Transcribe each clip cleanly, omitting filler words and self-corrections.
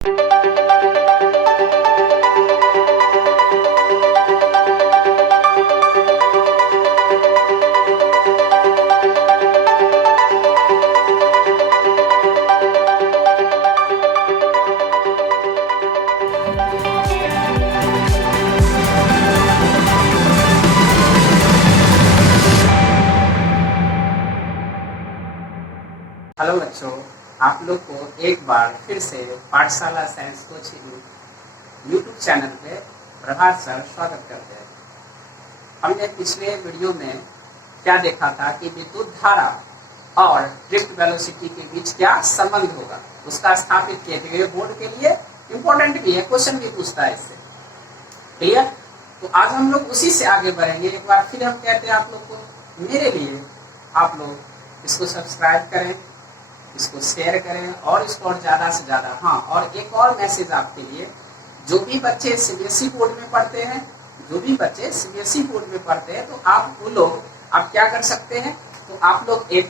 Hello बच्चों, आप लोग को एक बार फिर से पाठशाला साइंस कोचिंग यूट्यूब चैनल पे प्रभात सर स्वागत करते हैं। हमने पिछले वीडियो में क्या देखा था कि विद्युत धारा और ड्रिफ्ट वेलोसिटी के बीच क्या संबंध होगा, उसका स्थापित किए थे। बोर्ड के लिए इम्पोर्टेंट भी है, क्वेश्चन भी पूछता है इससे। क्लियर? तो आज हम लोग उसी से आगे बढ़ेंगे। एक बार फिर हम कहते हैं आप लोग को, मेरे लिए आप लोग इसको सब्सक्राइब करें, इसको शेयर करें और इसको और ज़्यादा से ज़्यादा। हाँ, और एक और मैसेज आपके लिए, जो भी बच्चे सीबीएसई बोर्ड में पढ़ते हैं, तो आप वो लोग आप क्या कर सकते हैं, तो आप लोग एक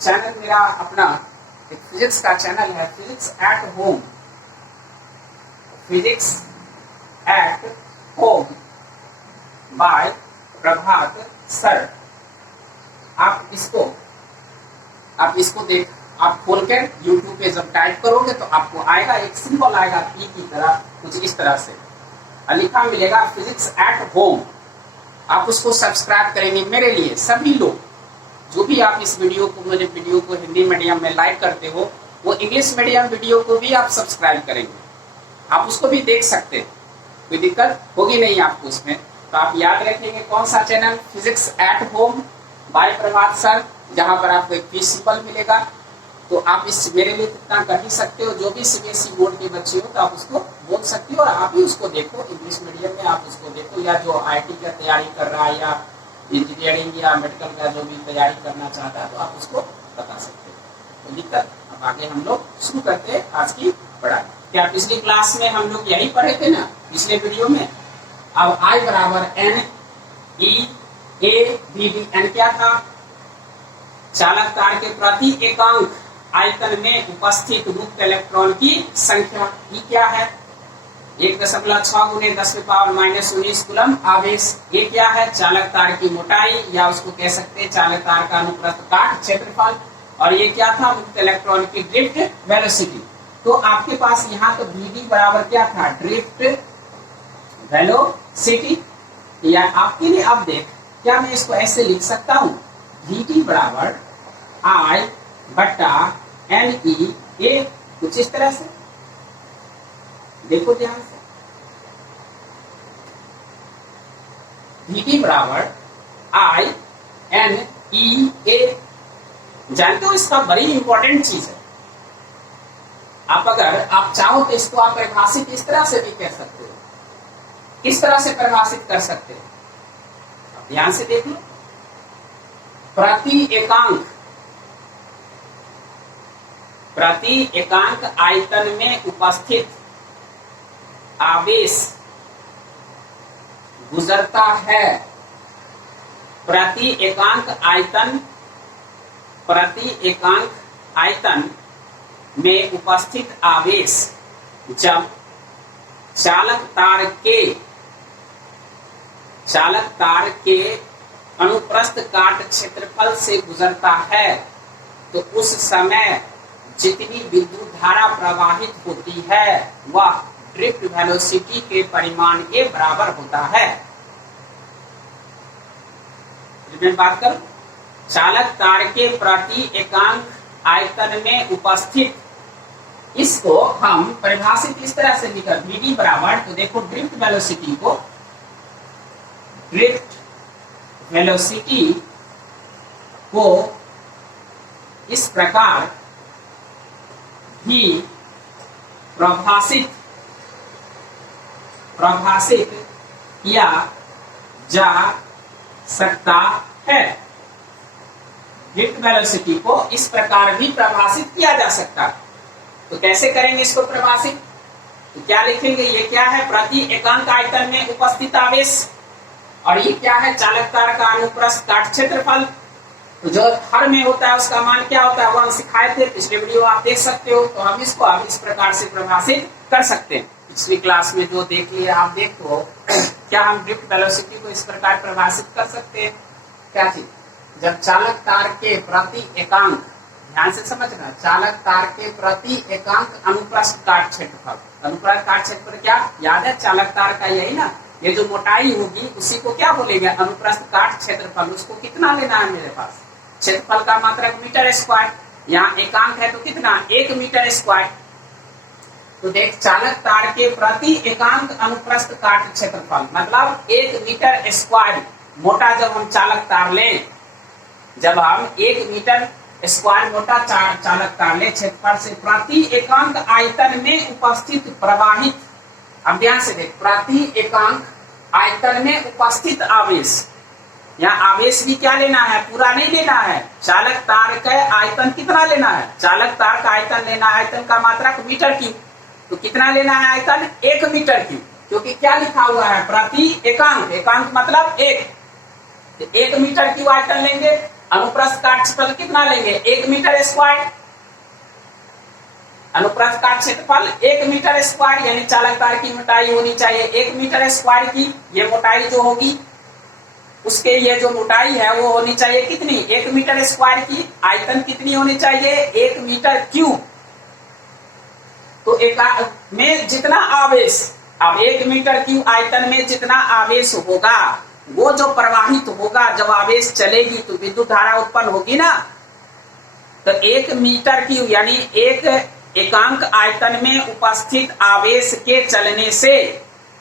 चैनल, मेरा अपना एक फिजिक्स का चैनल है, physics at home by Prabhat sir. आप इसको देख, आप खोलकर YouTube पे जब टाइप करोगे तो आपको आएगा, एक सिंबल आएगा पी की तरह, कुछ इस तरह से लिखा मिलेगा, फिजिक्स एट होम। आप उसको सब्सक्राइब करेंगे। मेरे लिए सभी लोग, जो भी आप इस वीडियो को हिंदी मीडियम में लाइक करते हो, वो इंग्लिश मीडियम वीडियो को भी आप सब्सक्राइब करेंगे। आप उसको भी देख सकते हैं, कोई दिक्कत होगी नहीं आपको उसमें। तो आप याद रखेंगे कौन सा channel, physics at home by Prabhat sir, जहां पर आपको एक पी सिंबल मिलेगा। तो आप इस मेरे लिए कितना कर ही सकते हो। जो भी सीबीएसई बोर्ड के बच्चे हो तो आप उसको बोल सकते हो, और आप ही उसको देखो, इंग्लिश मीडियम में आप उसको देखो, या जो आईटी का तैयारी कर रहा है या इंजीनियरिंग या मेडिकल का जो भी तैयारी करना चाहता है, तो आप उसको बता सकते हो। तो दिक्कत, अब आगे हम लोग शुरू करते हैं आज की पढ़ाई। क्या पिछली क्लास में हम लोग यही पढ़े थे ना, पिछले वीडियो में? अब I बराबर N E A B D. N क्या था? चालक तार के प्रति एकांक आयतन में उपस्थित मुक्त इलेक्ट्रॉन की संख्या। ये क्या है? 1.6 गुने 10⁻⁻19 कूलम आवेश। ये क्या है? चालक तार की मोटाई, या उसको कह सकते हैं चालक तार का अनुप्रस्थ काट क्षेत्रफल। और ये क्या था? मुक्त इलेक्ट्रॉन की ड्रिफ्ट वेलोसिटी। तो आपके पास यहाँ तो Vd बराबर क्या था? Drift velocity. या आपके लिए अब देख, क्या मैं इसको ऐसे लिख सकता हूँ? Vd बराबर I बटा एन ई ए, कुछ इस तरह से। देखो ध्यान से, Vd बराबर I एन ई ए। जानते हो इसका बड़ी इंपॉर्टेंट चीज है। अगर आप चाहो तो इसको आप परिभाषित इस तरह से भी कह सकते हो। किस तरह से परिभाषित कर सकते हो? ध्यान से देख लो, प्रति एकांक आयतन में उपस्थित आवेश गुजरता है। प्रति एकांक आयतन में उपस्थित आवेश जब चालक तार के अनुप्रस्थ काट क्षेत्रफल से गुजरता है, तो उस समय जितनी विद्युत धारा प्रवाहित होती है वह ड्रिफ्ट वेलोसिटी के परिमाण के बराबर होता है। मैं बात करूं, चालक तार के प्रति एकांक आयतन में उपस्थित, इसको हम परिभाषित इस तरह से लिखा, Vd बराबर, तो देखो ड्रिफ्ट वेलोसिटी को इस प्रकार भी परिभाषित किया जा सकता है। ड्रिफ्ट वेलोसिटी को इस प्रकार भी परिभाषित किया जा सकता है। तो कैसे करेंगे इसको परिभाषित? तो क्या लिखेंगे? ये क्या है? प्रति एकांक आयतन में उपस्थित आवेश, और ये क्या है? चालक तार का अनुप्रस्थ काट क्षेत्रफल। तो जो हर में होता है उसका मान क्या होता है, वो हम सिखाए थे पिछले वीडियो, आप देख सकते हो। तो हम इसको अब इस प्रकार से परिभाषित कर सकते हैं। पिछली क्लास में जो देख लिए आप देख तो क्या हम ड्रिफ्ट वेलोसिटी को इस प्रकार परिभाषित कर सकते हैं? क्या चीज? जब चालक तार के प्रति एकांक, ध्यान से समझना, चालक तार के प्रति एकांक अनुप्रस्थ काट क्षेत्रफल, अनुप्रस्थ काट क्षेत्रफल क्या याद है? चालक तार का यही ना, ये जो मोटाई होगी उसी को क्या बोलेंगे? अनुप्रस्थ काट क्षेत्रफल। उसको कितना लेना है मेरे पास? क्षेत्रफल का मात्रक मीटर स्क्वायर, यहाँ एकांक है तो कितना? 1 मीटर स्क्वायर। तो देख, चालक तार के प्रति एकांक अनुप्रस्थ काट क्षेत्रफल मतलब 1 मीटर स्क्वायर मोटा जब हम चालक तार लें, जब हम 1 मीटर स्क्वायर मोटा चालक तार लें क्षेत्रफल से, प्रति एकांक आयतन में उपस्थित प्रवाहित, अब ध्यान से देख, प्रति एकांक आयतन में उपस्थित आवेश, यहाँ आवेश भी क्या लेना है? पूरा नहीं लेना है। चालक तार का आयतन कितना लेना है? चालक तार का आयतन लेना है, आयतन का मात्रक मीटर क्यूब। तो कितना लेना है आयतन? 1 मीटर क्यूब, क्योंकि क्या लिखा हुआ है? प्रति एकांक, एकांक मतलब 1, तो 1 मीटर क्यूब आयतन लेंगे। अनुप्रस्थ काट क्षेत्रफल कितना लेंगे? 1 मीटर स्क्वायर। अनुप्रस्थ काट क्षेत्रफल 1 मीटर स्क्वायर, यानी चालक तार की मोटाई होनी चाहिए 1 मीटर स्क्वायर की। ये मोटाई जो होगी उसके ये जो मोटाई है वो होनी चाहिए कितनी? 1 मीटर स्क्वायर की। आयतन कितनी होनी चाहिए? 1 मीटर क्यूब। तो एकांक में जितना आवेश, अब 1 मीटर क्यूब आयतन में जितना आवेश होगा वो जो प्रवाहित होगा, जब आवेश चलेगी तो विद्युत धारा उत्पन्न होगी ना। तो 1 मीटर क्यूब यानी एक एकांक आयतन में उपस्थित आवेश के चलने से,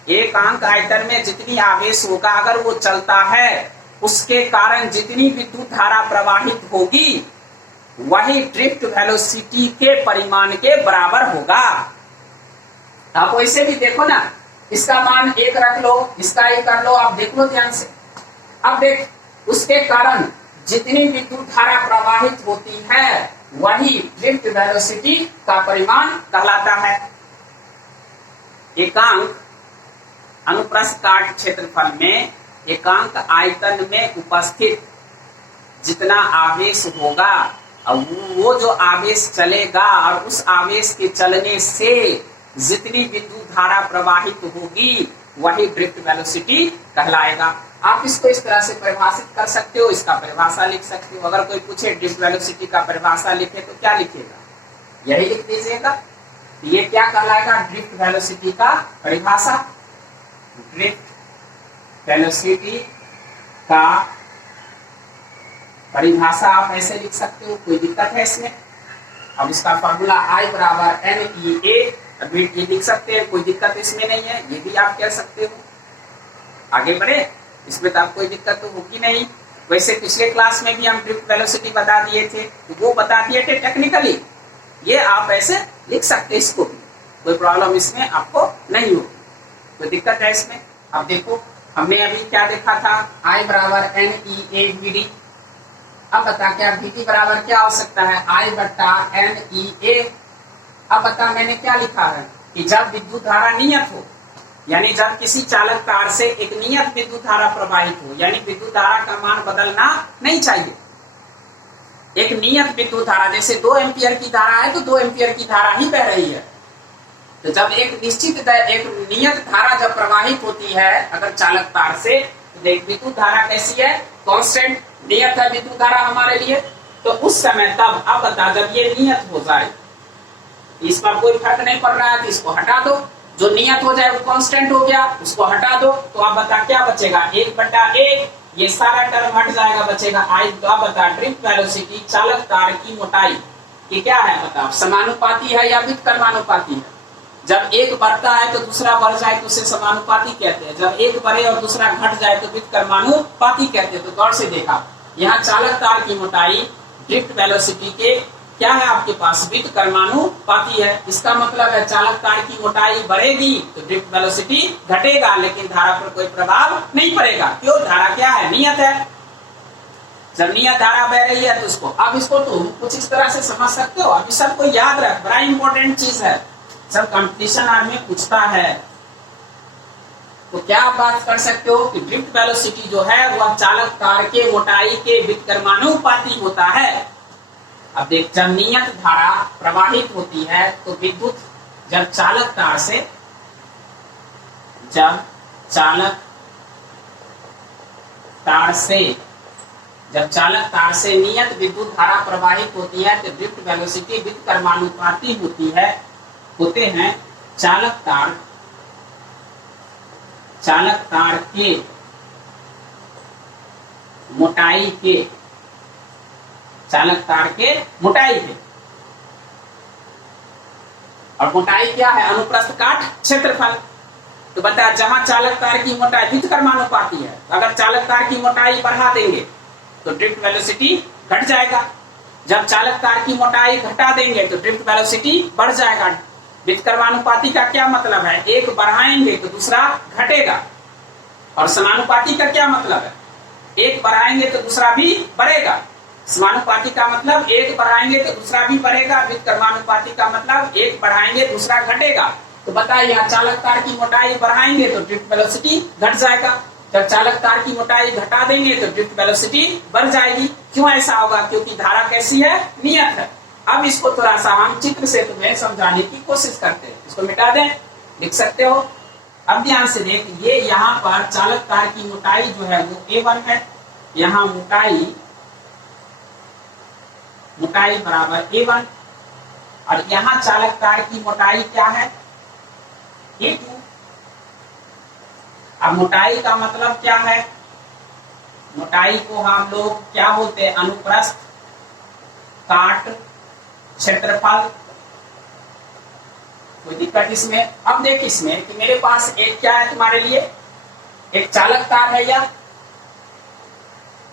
एकांक आयतन में जितनी आवेश होगा अगर वो चलता है, उसके कारण जितनी विद्युत धारा प्रवाहित होगी वही ड्रिफ्ट वेलोसिटी के परिमाण के बराबर होगा। आप वैसे भी देखो ना, इसका मान 1 रख लो, इसका 1 कर लो, आप देख लो ध्यान से। अब देख, उसके कारण जितनी विद्युत धारा प्रवाहित होती है वही ड्रिफ्ट वेलोसिटी का परिमाण कहलाता है। एकांक अनुप्रस्थ काट क्षेत्रफल में एकांक आयतन में उपस्थित जितना आवेश होगा, वो जो आवेश चलेगा और उस आवेश के चलने से जितनी विद्युत धारा प्रवाहित होगी वही ड्रिफ्ट वेलोसिटी कहलाएगा। आप इसको इस तरह से परिभाषित कर सकते हो, इसका परिभाषा लिख सकते हो। अगर कोई पूछे ड्रिफ्ट वेलोसिटी का परिभाषा लिखे तो क्या लिखेगा? यही लिख दीजिएगा। ये क्या कहलाएगा? ड्रिफ्ट वेलोसिटी का परिभाषा। ड्रिफ्ट वेलोसिटी का परिभाषा आप ऐसे लिख सकते हो, कोई दिक्कत है इसमें? अब इसका फॉर्मूला I बराबर NEA ये लिख सकते हैं, कोई दिक्कत इसमें नहीं है। ये भी आप कह सकते हो। आगे बढ़े, इसमें तो आप कोई दिक्कत तो होगी नहीं। वैसे पिछले क्लास में भी हम ड्रिफ्ट वेलोसिटी बता दिए थे, तो वो बता दिए थे टेक्निकली। ये आप ऐसे लिख सकते हैं, इसको भी कोई प्रॉब्लम इसमें आपको नहीं हो, कोई दिक्कत है इसमें? अब देखो, हमने अभी क्या देखा था? I बराबर NEA VD। अब बता, क्या VD बराबर क्या हो सकता है? I बटा NEA। अब बता, मैंने क्या लिखा है कि जब विद्युत धारा नियत हो, यानी जब किसी चालक तार से एक नियत विद्युत धारा प्रवाहित हो, यानी विद्युत धारा का मान बदलना नहीं चाहिए। एक नियत विद्युत धारा, जैसे 2 एम्पियर की धारा है तो 2 एम्पियर की धारा ही बह रही है। तो जब एक निश्चित एक नियत धारा जब प्रवाहित होती है अगर चालक तार से, तो विद्युत धारा कैसी है? कांस्टेंट, नियत है विद्युत धारा हमारे लिए। तो उस समय तब, अब बता, जब ये नियत हो जाए, इस पर कोई फर्क नहीं पड़ रहा है तो इसको हटा दो। जो नियत हो जाए वो कांस्टेंट हो गया, उसको हटा दो। तो आप बता क्या बचेगा? 1/1, ये सारा टर्म हट जाएगा, बचेगा I। तो आप बता, ड्रिफ्ट वेलोसिटी चालक तार की मोटाई ये क्या है? बताओ, समानुपाती है या व्युत्क्रमानुपाती है? जब एक बढ़ता है तो दूसरा बढ़ जाए तो उसे समानुपाती कहते हैं। जब एक बढ़े और दूसरा घट जाए तो व्युत्क्रमानुपाती कहते हैं। तो गौर से देखा, यहाँ चालक तार की मोटाई ड्रिफ्ट वेलोसिटी के क्या है आपके पास? व्युत्क्रमानुपाती है। इसका मतलब है चालक तार की मोटाई बढ़ेगी तो ड्रिफ्ट वेलोसिटी घटेगा, लेकिन धारा पर कोई प्रभाव नहीं पड़ेगा। क्यों? धारा क्या है? नियत है। जब नियत धारा बह रही है तो इसको, अब इसको तुम कुछ इस तरह से समझ सकते हो। अभी सबको याद रख, बड़ा इंपॉर्टेंट चीज है, जब कंपटीशन आदमी पूछता है तो क्या आप बात कर सकते हो कि ड्रिफ्ट वेलोसिटी जो है वह चालक तार के मोटाई के व्युत्क्रमानुपाती होता है। अब देख, जब नियत धारा प्रवाहित होती है तो विद्युत जब चालक तार से जब चालक तार से नियत विद्युत धारा प्रवाहित होती है तो ड्रिफ्ट वेलोसिटी व्युत्क्रमानुपाती होते हैं चालक तार के मोटाई के और मोटाई क्या है? अनुप्रस्थ काट क्षेत्रफल। तो बता, जहां चालक तार की मोटाई व्युत्क्रमानुपाती है, अगर चालक तार की मोटाई बढ़ा देंगे तो ड्रिफ्ट वेलोसिटी घट जाएगा, जब चालक तार की मोटाई घटा देंगे तो ड्रिफ्ट वेलोसिटी बढ़ जाएगा। व्युत्क्रमानुपाती का क्या मतलब है? एक बढ़ाएंगे तो दूसरा घटेगा। और समानुपाती का क्या मतलब है? एक बढ़ाएंगे तो दूसरा भी बढ़ेगा। समानुपाती का मतलब एक बढ़ाएंगे तो दूसरा भी बढ़ेगा, व्युत्क्रमानुपाती का मतलब एक बढ़ाएंगे दूसरा घटेगा। तो बताइए, यहाँ चालक तार की मोटाई बढ़ाएंगे तो ड्रिफ्ट वेलोसिटी घट जाएगा, जब चालक तार की मोटाई घटा देंगे तो ड्रिफ्ट वेलोसिटी बढ़ जाएगी। क्यों ऐसा होगा? क्योंकि धारा कैसी है? नियत है। अब इसको थोड़ा सा हम चित्र से तुम्हें समझाने की कोशिश करते हैं। इसको मिटा दें, लिख सकते हो। अब ध्यान से देख, ये यहाँ पर चालक तार की मोटाई जो है वो A1 है, यहाँ मोटाई बराबर A1, और यहाँ चालक तार की मोटाई क्या है? A2। अब मोटाई का मतलब क्या है? मोटाई को हम लोग क्या बोलते हैं? अनुप्रस्थ काट क्षेत्रफल। कोई दिक्कत इसमें? अब देख इसमें कि मेरे पास एक क्या है तुम्हारे लिए? एक चालक तार है, या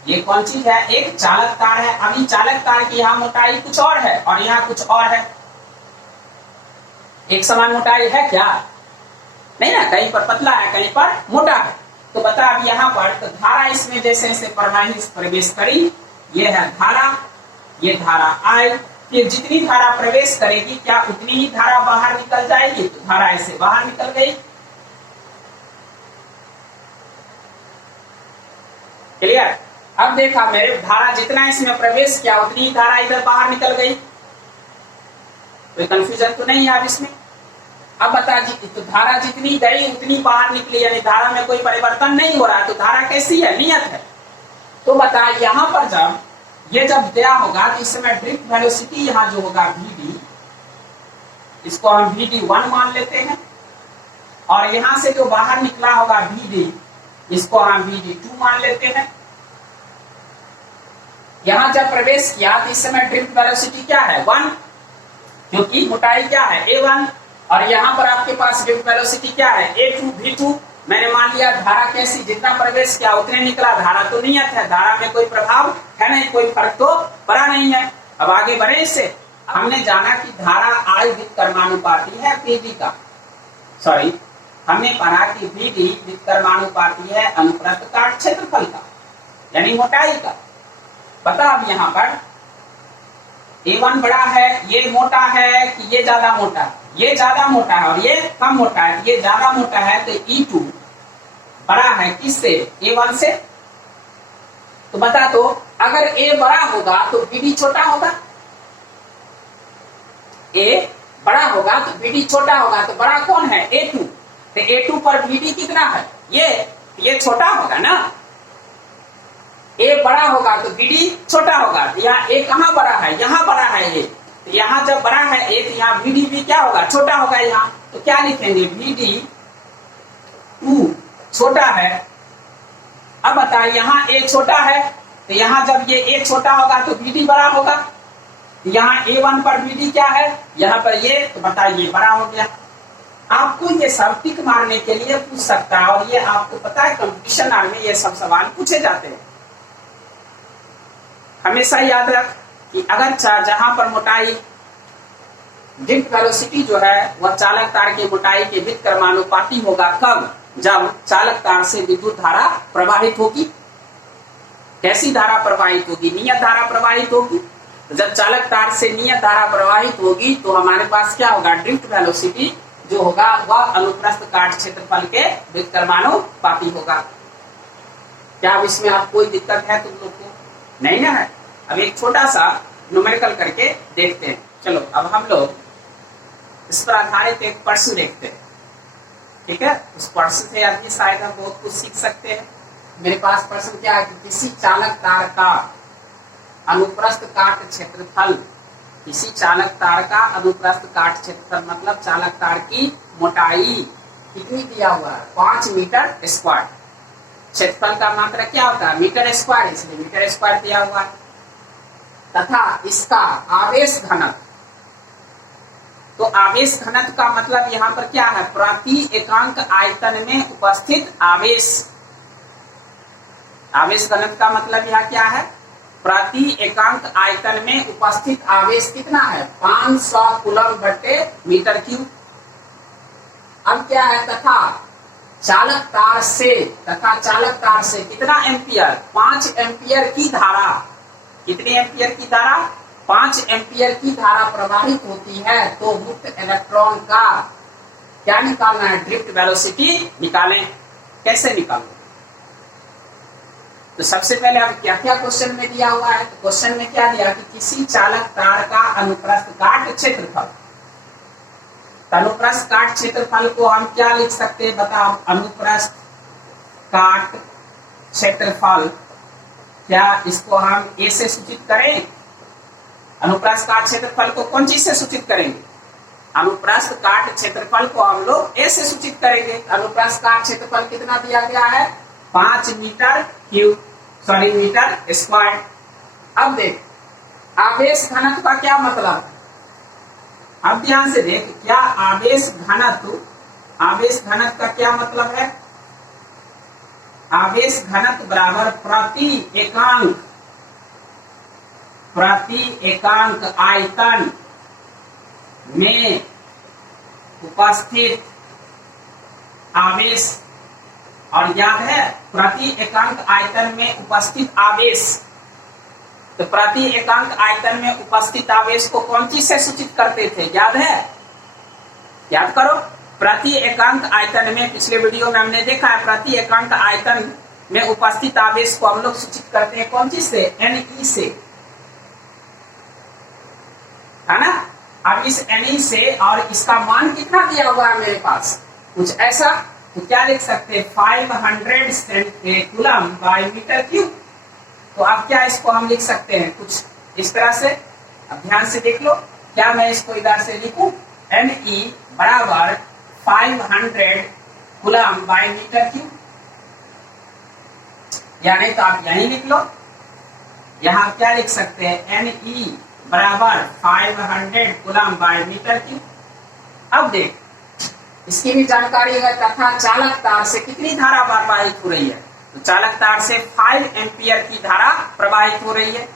ये कौन चीज है? एक चालक तार है। अभी चालक तार की यहाँ मोटाई कुछ और है और यहाँ कुछ और है। एक समान मोटाई है क्या? नहीं ना, कहीं पर पतला है, कहीं पर मोटा है। तो बता, अब यहाँ पर तो धारा इसमें जैसे जैसे प्रवेश करी, ये है धारा, ये धारा आई, फिर जितनी धारा प्रवेश करेगी क्या उतनी ही धारा बाहर निकल जाएगी? तो धारा ऐसे बाहर निकल गई। क्लियर? अब देखा, मेरे धारा जितना इसमें प्रवेश किया उतनी ही धारा इधर बाहर निकल गई। कोई कंफ्यूजन तो नहीं है अब इसमें? अब बता जी, तो धारा जितनी गई उतनी बाहर निकली, यानी धारा में कोई परिवर्तन नहीं हो रहा, तो धारा कैसी है? नियत है। तो बता, यहाँ पर जब ये दिया होगा तो इस समय ड्रिफ्ट वेलोसिटी यहाँ जो होगा Vd, इसको हम Vd1 मान लेते हैं, और यहाँ से जो बाहर निकला होगा Vd, इसको हम Vd2 मान लेते हैं। यहाँ जब प्रवेश किया तो इस समय ड्रिफ्ट वेलोसिटी क्या है? 1, क्योंकि मोटाई क्या है? A1, और यहाँ पर आपके पास ड्रिफ्ट वेलोसिटी क्या है? A2, V2। मैंने मान लिया धारा कैसी? जितना प्रवेश किया उतने निकला। धारा तो नियत है, धारा में कोई प्रभाव है नहीं, कोई फर्क तो पड़ा नहीं है। अब आगे बढ़े इससे। हमने जाना कि धारा I व्युत्क्रमानुपाती है Vd का, सॉरी, हमने पढ़ा कि Vd व्युत्क्रमानुपाती है अनुप्रस्थ काट क्षेत्रफल का, यानी मोटाई का। बता, अब यहाँ पर A1 बड़ा है, ये मोटा है कि ये ज्यादा मोटा है? ये ज्यादा मोटा है और ये कम मोटा है। ये ज्यादा मोटा है तो E2 बड़ा है किससे? A1 से। तो बता, तो अगर A बड़ा होगा तो BD छोटा होगा। A बड़ा होगा तो BD छोटा होगा, तो बड़ा कौन है? A2। तो A2 पर BD कितना है? ये छोटा होगा ना। A बड़ा होगा तो BD छोटा होगा। यहाँ A कहाँ बड़ा है? यहाँ बड़ा है ये। तो यहाँ जब बड़ा है A तो यहाँ BD भी क्या होगा? छोटा होगा। यहाँ तो क्या लिखेंगे? BD2 छोटा है। अब बताइए, यहाँ A छोटा है तो यहाँ जब ये A छोटा होगा तो BD बड़ा होगा। यहाँ A1 पर BD क्या है? यहाँ पर ये, तो बताइए बड़ा हो गया। आपको ये सब टिक मारने के लिए पूछ सकता है, और ये आपको पता है कंपटीशन में ये सब सवाल पूछे जाते हैं। हमेशा याद रख कि अगर जहां पर मोटाई ड्रिफ्ट वेलोसिटी जो है वह चालक तार की मोटाई के व्युत्क्रमानुपाती होगा। कब? जब चालक तार से विद्युत धारा प्रवाहित होगी। कैसी धारा प्रवाहित होगी? नियत धारा प्रवाहित होगी। जब चालक तार से नियत धारा प्रवाहित होगी तो हमारे पास क्या होगा? ड्रिफ्ट वेलोसिटी जो होगा वह अनुप्रस्थ काट क्षेत्रफल के व्युत्क्रमानुपाती होगा। क्या अब इसमें आप कोई दिक्कत है तुम लोग को? नहीं ना है। अब एक छोटा सा न्यूमेरिकल करके देखते हैं। चलो, अब हम लोग इस पर आधारित एक प्रश्न देखते हैं, ठीक है। उस प्रश्न से अभी शायद हम बहुत कुछ सीख सकते हैं। मेरे पास प्रश्न क्या है कि किसी चालक तार का अनुप्रस्थ काट क्षेत्रफल, किसी चालक तार का अनुप्रस्थ काट क्षेत्रफल मतलब चालक तार की मोटाई कितनी दिया हुआ है, 5 मीटर स्क्वायर। क्षेत्रफल का मात्रा क्या होता है, मीटर स्क्वायर, इसलिए मीटर स्क्वायर दिया हुआ है। तथा इसका आवेश घनत्व, तो आवेश घनत्व का मतलब यहाँ पर क्या है, प्रति एकांक आयतन में उपस्थित आवेश। आवेश घनत्व का मतलब यहाँ क्या है, प्रति एकांक आयतन में उपस्थित आवेश कितना है, 500 कूलम बटे मीटर क्यूब। अब क्या है, तथा चालक तार से कितना एम्पियर, 5 एम्पियर की धारा, कितनी एम्पियर की धारा, 5 एम्पियर की धारा प्रवाहित होती है। तो मुक्त इलेक्ट्रॉन का क्या निकालना है, ड्रिफ्ट वेलोसिटी निकालें। कैसे निकालें, तो सबसे पहले अब क्या क्या क्वेश्चन में दिया हुआ है, तो क्वेश्चन में क्या दिया कि किसी चालक तार का अनुप्रस्थ काट क्षेत्रफल। अनुप्रस्थ काट क्षेत्रफल को हम क्या लिख सकते हैं, बताओ। अनुप्रस्थ काट क्षेत्रफल, क्या इसको हम ए से सूचित करें, अनुप्रस्थ काट क्षेत्रफल को कौन चीज से सूचित करेंगे, अनुप्रस्थ काट क्षेत्रफल को हम लोग ए से सूचित करेंगे। अनुप्रस्थ काट क्षेत्रफल कितना दिया गया है, 5 metre cube, sorry metre square. अब देख आवेश घनत्व का क्या मतलब, अब ध्यान से देख, क्या आवेश घनत्व, आवेश घनत्व का क्या मतलब है, आवेश घनत्व बराबर प्रति एकांक आयतन में उपस्थित आवेश। और याद है प्रति एकांक आयतन में उपस्थित आवेश, तो प्रति एकांक आयतन में उपस्थित आवेश को कौन चीज से सूचित करते थे, याद है, याद करो। प्रति एकांक आयतन में पिछले वीडियो में हमने देखा है, प्रति एकांक आयतन में उपस्थित आवेश को हम लोग सूचित करते हैं कौन चीज से, Ne से, है ना। अब इस Ne से, और इसका मान कितना दिया हुआ है मेरे पास, कुछ ऐसा, तो क्या लिख सकते हैं, 500 कूलम बाय मीटर क्यूब। तो अब क्या इसको हम लिख सकते हैं कुछ इस तरह से, अब ध्यान से देख लो, क्या मैं इसको इधर से लिखूं, Ne बराबर 500 कूलम बाय मीटर क्यूब, या नहीं तो आप यही लिख लो। यहाँ क्या लिख सकते हैं, Ne बराबर 500 कूलम बाय मीटर क्यूब। अब देख इसकी भी जानकारी है, तथा चालक तार से कितनी धारा प्रवाहित हो रही है, तो चालक तार से 5 एम्पियर की धारा प्रवाहित हो रही है।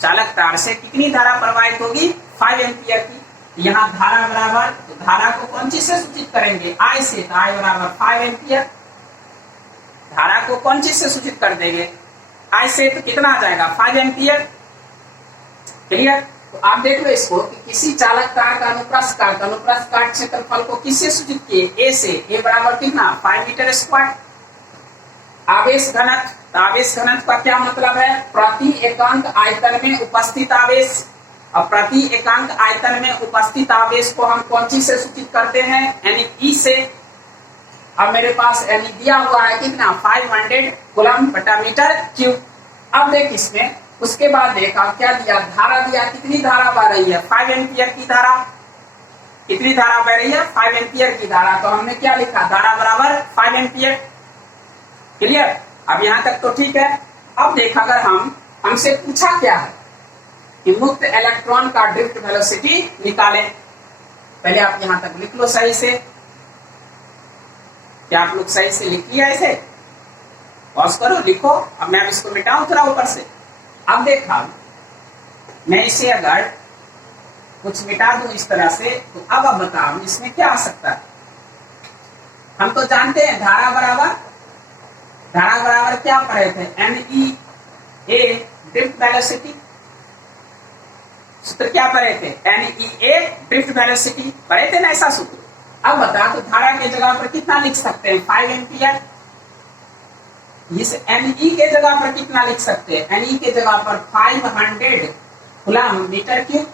चालक तार से कितनी धारा प्रवाहित होगी, 5 एम्पियर की। यहाँ धारा बराबर, तो धारा को कौन चीज से सूचित करेंगे, I से, तो I बराबर 5 एम्पियर। धारा को कौन चीज से सूचित कर देंगे, I से, तो कितना आ जाएगा, 5 एम्पियर। क्लियर। तो आप देख लो इसको कि किसी चालक तार का अनुप्रस्थ काट क्षेत्रफल को किससे सूचित किए, ए से। ए बराबर कितना, 5 मीटर स्क्वायर। आवेश घनत्व, तो आवेश घनत्व का क्या मतलब है, प्रति एकांक आयतन में उपस्थित आवेश। और प्रति एकांक आयतन में उपस्थित आवेश को हम कौन चीज से सूचित करते हैं, यानी E से। अब मेरे पास यानी दिया हुआ है कितना, 500 कूलम बटा मीटर क्यूब। अब देख इसमें, उसके बाद देखा क्या दिया, धारा दिया, कितनी धारा बह रही है, 5 एम्पियर की धारा। कितनी धारा बह रही है, 5 एम्पियर की धारा। तो हमने क्या लिखा, धारा बराबर 5 एम्पियर। क्लियर। अब यहां तक तो ठीक है। अब देखा, अगर हमसे पूछा क्या है कि मुक्त इलेक्ट्रॉन का ड्रिफ्ट वेलोसिटी निकालें, पहले आप यहां तक लिख लो सही से। क्या आप लोग सही से लिख लिया इसे, पॉज करो, लिखो। अब मैं इसको मिटाऊं थोड़ा ऊपर से। अब देखा, मैं इसे अगर कुछ मिटा दूं इस तरह से, तो अब बताओ इसमें क्या आ सकता है। हम तो जानते हैं धारा बराबर क्या पढ़े थे, NEA ड्रिफ्ट वेलोसिटी। सूत्र क्या पढ़े थे, NEA ड्रिफ्ट वेलोसिटी पढ़े थे ना, ऐसा सूत्र। अब बता, तो धारा के जगह पर कितना लिख सकते हैं, 5 एम्पियर। इस Ne के जगह पर कितना लिख सकते हैं, Ne के जगह पर 500 कूलम मीटर क्यूब।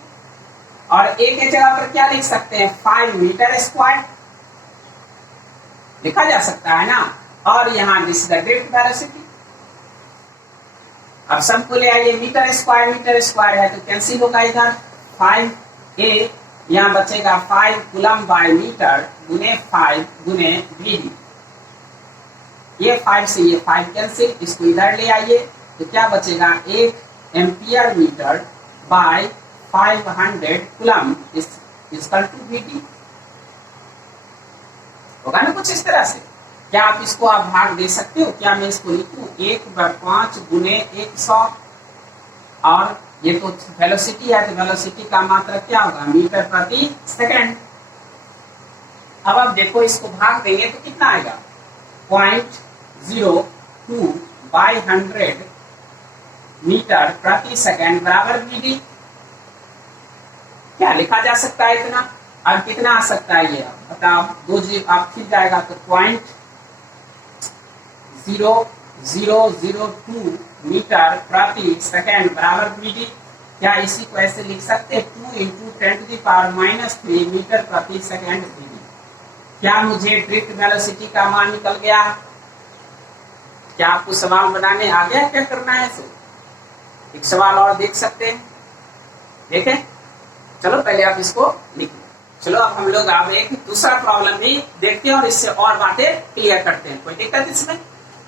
और ए के जगह पर क्या लिख सकते हैं 5 मीटर स्क्वायर लिखा जा सकता है ना। और यहाँ दिस द ड्रिफ्ट वेलोसिटी। अब सबको ले आइए, मीटर स्क्वायर है तो कैंसिल होगा इधर 5a, यहाँ बचेगा 5 कूलम बाय मीटर गुने 5 गुने वीडी। ये 5 से ये 5 कैंसिल, इसको इधर ले आइए तो क्या बचेगा 1 ampere metre by 500 coulomb equal to VD. होगा ना कुछ इस तरह से। क्या आप इसको आप भाग दे सकते हो? क्या मैं इसको लिखूं 1/5 गुने 100, और ये तो वेलोसिटी है तो वेलोसिटी का मात्रक क्या होगा मीटर प्रति सेकंड। अब आप देखो इसको भाग देंगे तो कितना आएगा 0.02 बाई 100 मीटर प्रति सेकंड बराबर वीडी। क्या लिखा जा सकता है इतना? अब कितना आ सकता है ये बताओ, 2 जीरो आप खिल जाएगा तो 0.0002 मीटर प्रति सेकंड बराबर वीडी। क्या इसी को ऐसे लिख सकते हैं 2 × 10⁻³ मीटर प्रति सेकंड वीडी। क्या मुझे ड्रिफ्ट वेलोसिटी का मान निकल गया? क्या आपको सवाल बनाने आ गया? क्या करना है इसे? एक सवाल और देख सकते हैं, देखें। चलो पहले आप इसको लिख लो। चलो अब हम लोग अब एक दूसरा प्रॉब्लम भी देखते हैं और इससे और बातें क्लियर करते हैं। कोई दिक्कत इसमें?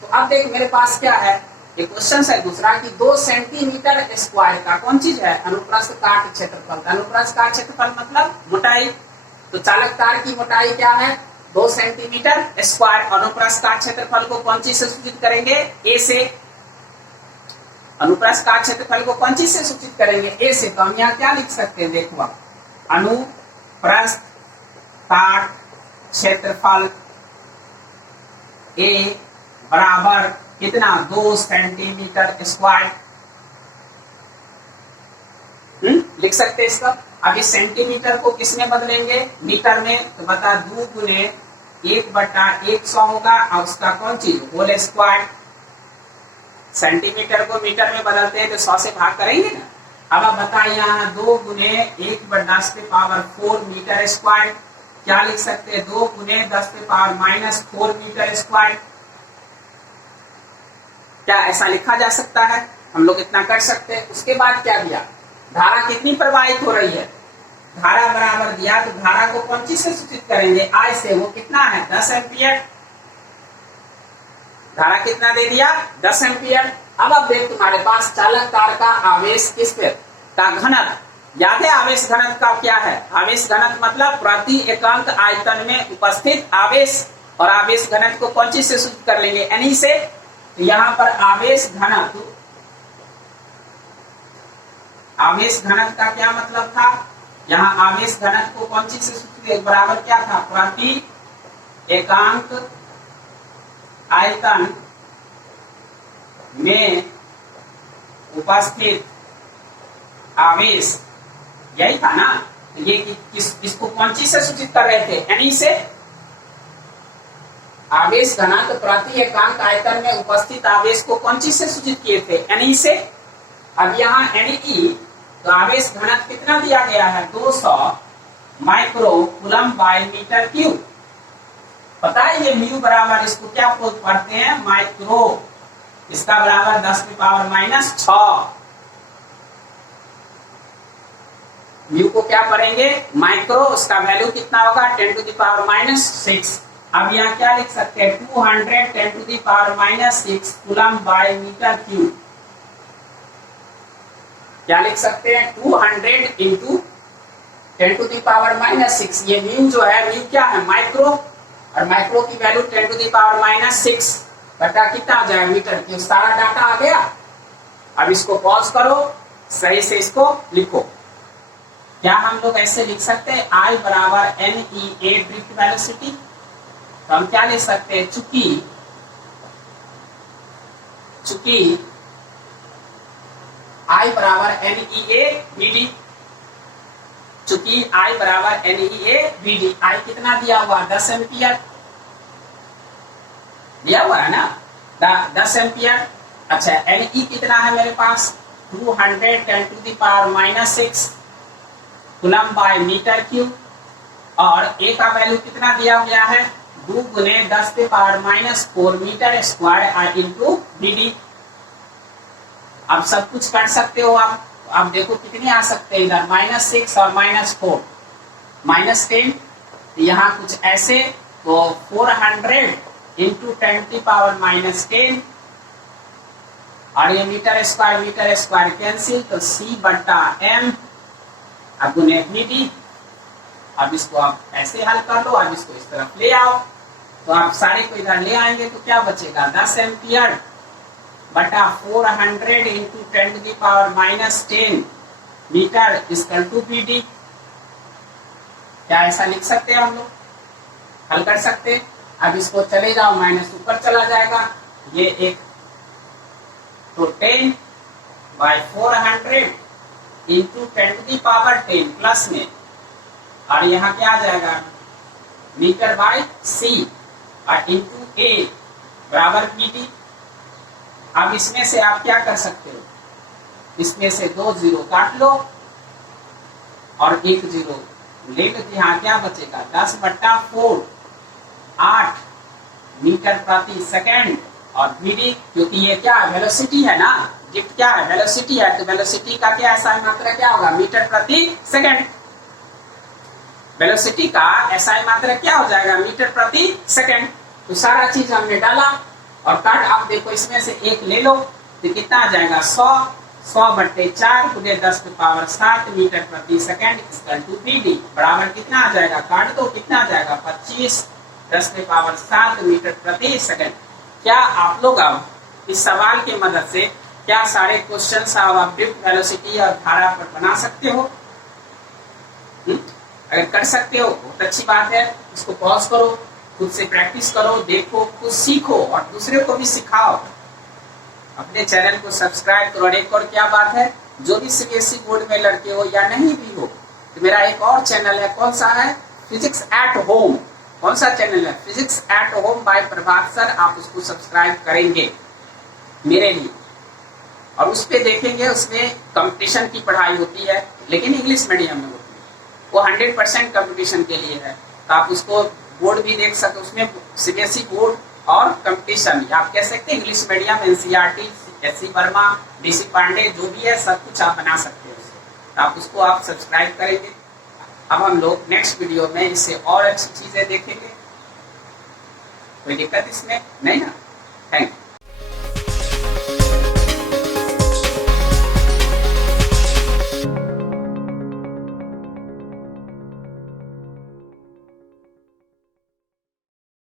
तो अब देख मेरे पास क्या है, एक क्वेश्चन है दूसरा कि 2 सेंटीमीटर स्क्वायर का कौन चीज है अनुप्रस्थ काट क्षेत्रफल। अनुप्रस्थ काट क्षेत्रफल मतलब मोटाई। तो चालक तार की मोटाई क्या है 2 सेंटीमीटर स्क्वायर। अनुप्रस्थ काट क्षेत्रफल को कौन चीज से सूचित करेंगे ए से। अनुप्रस्थ काट क्षेत्रफल को कौन चीज से सूचित करेंगे ए से। तो हम यहाँ क्या लिख सकते हैं देखो, अनुप्रस्थ काट क्षेत्रफल ए बराबर कितना 2 सेंटीमीटर स्क्वायर। लिख सकते हैं इसका। अब इस सेंटीमीटर को किसमें बदलेंगे मीटर में, तो बता 2 गुने 1/100 होगा और उसका कौन चीज होल स्क्वायर। सेंटीमीटर को मीटर में बदलते हैं तो 100 से भाग करेंगे ना। अब आप बताइए यहाँ 2 गुने 1/10⁴ मीटर स्क्वायर। क्या लिख सकते हैं 2 गुने 10⁻⁻⁴ मीटर स्क्वायर। क्या ऐसा लिखा जा सकता है? हम लोग इतना कर सकते हैं। उसके बाद क्या दिया, धारा कितनी प्रवाहित हो रही है, धारा बराबर दिया तो धारा को कौन चीज से सूचित करेंगे आई से। वो कितना है 10 एम्पियर। धारा कितना दे दिया 10 एम्पियर। अब देख तुम्हारे पास चालक तार का आवेश किस पे का घनत्व याद है। आवेश घनत्व का क्या है, आवेश घनत्व मतलब प्रति एकांक आयतन में उपस्थित आवेश, और आवेश घनत्व को कौन चीज से सूचित कर लेंगे एनी से। तो यहाँ पर आवेश घनत्व का क्या मतलब था, यहाँ आवेश घनत्व को कौन चीज से सूचित बराबर क्या था प्रति एकांक आयतन में उपस्थित आवेश, यही था ना। तो ये किसको कौन चीज से सूचित कर रहे थे एनी से। आवेश घनत्व प्रति एकांक आयतन में उपस्थित आवेश को कौन चीज से सूचित किए थे एनी से। अब यहाँ एनई तो आवेश घनत्व कितना दिया गया है 200 micro coulomb by metre cube. पता है ये म्यू बराबर इसको क्या पढ़ते हैं माइक्रो, इसका बराबर 10⁻⁻6। म्यू को क्या पढ़ेंगे माइक्रो, उसका वैल्यू कितना होगा 10⁻⁻6। अब यहाँ क्या लिख सकते हैं 200 10⁻⁻6 कूलम बाय मीटर क्यूब। क्या लिख सकते हैं 200 इंटू 10⁻⁻6। ये म्यू जो है म्यू क्या है माइक्रो, और माइक्रो की वैल्यू 10⁻⁻6 बटा कितना आ जाएगा मीटर क्यूब। सारा डाटा आ गया। अब इसको पॉज करो, सही से इसको लिखो। क्या हम लोग ऐसे लिख सकते हैं I बराबर NEA ड्रिफ्ट वेलोसिटी। तो हम क्या लिख सकते हैं चूंकि I बराबर NEA VD, चूंकि I बराबर NEA VD। I कितना दिया हुआ 10 एम्पियर दिया हुआ है ना 10 एम्पियर। अच्छा NE कितना है मेरे पास 200 10⁻⁻6 कूलम बाय मीटर क्यूब, और ए का वैल्यू कितना दिया गया है 2 गुने 10⁻⁻4 मीटर स्क्वायर इंटू dd। अब सब कुछ कर सकते हो आप। अब देखो कितने आ सकते हैं इधर, -6 और -4, -10, यहाँ कुछ ऐसे, तो 400 इंटू 10⁻−10, और ये मीटर स्क्वायर कैंसिल, तो C/m अब गुने dd। अब इसको आप ऐसे हल कर लो, अब इसको इस तरफ ले आओ, तो आप सारे को इधर ले आएंगे तो क्या बचेगा 10 एम्पियर बटा 400 into 10⁻−10 metre equal to dd। क्या ऐसा लिख सकते हैं हम लोग, हल कर सकते। अब इसको चले जाओ, माइनस ऊपर चला जाएगा, ये एक, तो 10/400 इंटू 10⁻10 प्लस में, और यहाँ क्या आ जाएगा मीटर बाय सी और इंटू ए बराबर pt। अब इसमें से आप क्या कर सकते हो, इसमें से 2 जीरो काट लो और 1 जीरो ले लो, यहाँ क्या बचेगा 10/4 8 मीटर प्रति सेकेंड, और dd क्योंकि ये क्या वेलोसिटी है ना, जिट क्या है वेलोसिटी है, तो वेलोसिटी का क्या ऐसा मात्रा क्या होगा मीटर प्रति सेकेंड। वेलोसिटी का SI मात्रा क्या हो जाएगा मीटर प्रति सेकंड। तो सारा चीज हमने डाला और काट, आप देखो इसमें से एक ले लो तो कितना आ जाएगा 100/4 गुने 10⁻7 मीटर प्रति सेकंड इक्वल टू dd बराबर कितना आ जाएगा, काट दो कितना आ जाएगा 25 10⁻7 मीटर प्रति सेकंड। क्या आप लोग अब इस सवाल की मदद से क्या सारे क्वेश्चन आप ड्रिफ्ट वेलोसिटी और धारा पर बना सकते हो? अगर कर सकते हो बहुत अच्छी बात है, इसको पॉज करो, खुद से प्रैक्टिस करो, देखो, खुद सीखो और दूसरे को भी सिखाओ। अपने चैनल को सब्सक्राइब करो। और एक और क्या बात है, जो भी सीबीएसई बोर्ड में लड़के हो या नहीं भी हो, तो मेरा एक और चैनल है, कौन सा है, फिजिक्स एट होम। कौन सा चैनल है, physics at home by Prabhat sir. आप उसको सब्सक्राइब करेंगे मेरे लिए, और उस पे देखेंगे, उसमें कंपटीशन की पढ़ाई होती है, लेकिन इंग्लिश मीडियम में होती है, वो 100% कंपटीशन के लिए है। तो आप उसको बोर्ड भी देख सकते, उसमें सीबीएसई बोर्ड और कंपटीशन, आप कह सकते हैं English medium, NCERT, SC Verma, DC Pandey, जो भी है सब कुछ आप बना सकते हैं उससे। तो आप उसको आप सब्सक्राइब करेंगे। अब हम लोग नेक्स्ट वीडियो में इससे और अच्छी चीजें देखेंगे। कोई दिक्कत इसमें नहीं ना।